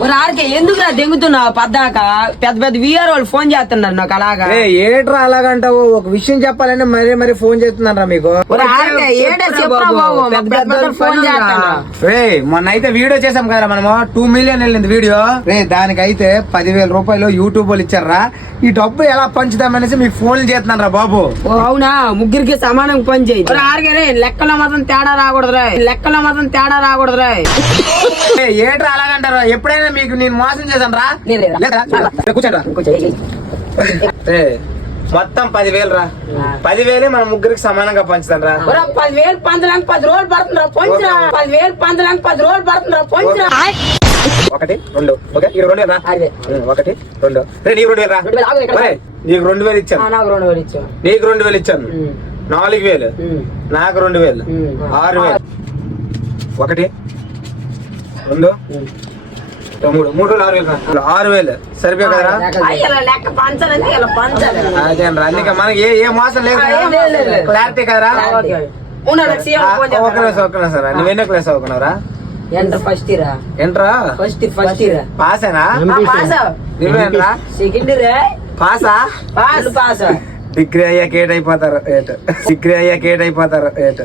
RK ఎందుకురా దెంగుతున్నావు పద్దాక పెద్ద పెద్ద విఆర్ వాళ్ళు ఫోన్ చేస్తున్నారు నాకు అలాగా. ఏట్రా అలాగంటావు? ఒక విషయం చెప్పాలని మరీ ఫోన్ చేస్తున్నారా మీకు? మొన్న అయితే వీడియో చేసాం కదా మనము, 2 మిలియన్ వెళ్ళింది వీడియో. దానికైతే 10,000 రూపాయలు యూట్యూబ్ వాళ్ళు ఇచ్చారా. ఈ డబ్బు ఎలా పంచుదామనేసి మీకు ఫోన్లు చేస్తున్నారా బాబు? అవునా, ముగ్గురికి సమానంగా పని చేయి. ఆర్కే లెక్కలో మాత్రం తేడా రాకూడదురా, లెక్కలో మాత్రం తేడా రాకూడదురా. ఏట్రా అలాగంటారు? ఎప్పుడైనా మీకు నేను మోసం చేశాను రా? కూర్చోండి. మొత్తం 10,000 రా. 10,000 మన ముగ్గురికి సమానంగా పంచుతాను రా. 10,000 పంచడానికి 10 రోజులు పడుతుందా? పంచరా. 10,000 పంచడానికి 10 రోజులు పడుతుందా? పంచరా. 1 2 ఓకే, 2,000 రా. 1 2 నీకు 2,000 రా. నీకు 2,000 ఇచ్చాను. నాకు 2,000 ఇచ్చాను. నీకు 2,000 ఇచ్చాను. 4,000 నాకు 2,000 6,000. 1 2 3 6,000 సరిపోయి కదరా? అదేనరా, అందుకే మనకి ఏ మోసం లేదు. క్లారిటీ కదరా? Okay sir. నువ్వెన్నో క్లాస్ అవుకున్నావురా? ఎంట్రా పాసేనా? నువ్వేంట్రా పాసా? డిగ్రీ అయ్యాక ఏటైపోతారు ఏటు.